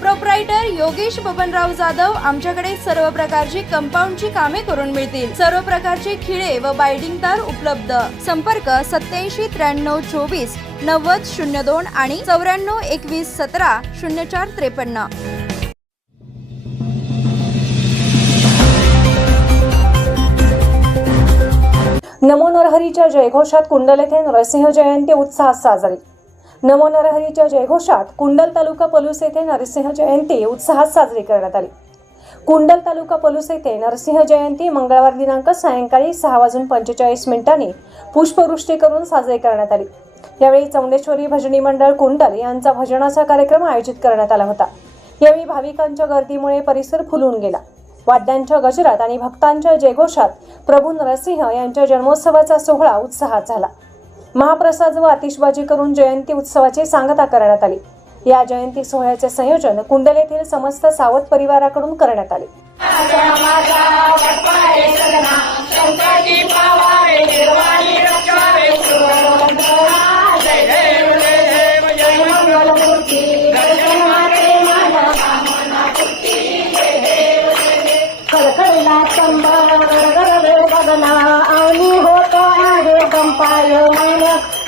Proprietor Yogesh Babanrao Jadhav आमच्याकडे सर्व प्रकारची कंपाऊंडची कामे करून मिळतील. सर्व प्रकारचे खिळे व बायडिंग तार उपलब्ध. संपर्क सत्याऐंशी त्र्याण्णव चोवीस नव्वद शून्य दोन आणि चौऱ्याण्णव एकवीस सतरा शून्य चार त्रेपन्न. नमो नरहरीच्या जयघोषात कुंडल येथे नरसिंह जयंती उत्साहात साजरी. नमो नरहरीच्या जयघोषात कुंडल तालुका पलूस येथे नरसिंह जयंती उत्साहात साजरी करण्यात आली. कुंडल तालुका पलूस येथे नरसिंह जयंती मंगळवार दिनांक सायंकाळी सहा वाजून पंचेचाळीस मिनिटांनी पुष्पवृष्टी करून साजरी करण्यात आली. यावेळी चौंडेश्वरी भजनी मंडळ कुंडल यांचा भजनाचा कार्यक्रम आयोजित करण्यात आला होता. यावेळी भाविकांच्या गर्दीमुळे परिसर फुलून गेला. वाद्यांच्या गजरात आणि भक्तांच्या जयघोषात प्रभू नरसिंह यांच्या जन्मोत्सवाचा सोहळा उत्साहात झाला. महाप्रसाद व आतिषबाजी करून जयंती उत्सवाची सांगता करण्यात आली. या जयंती सोहळ्याचे संयोजन कुंडल येथील समस्त सावत परिवाराकडून करण्यात आले.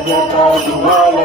पडताती वाघ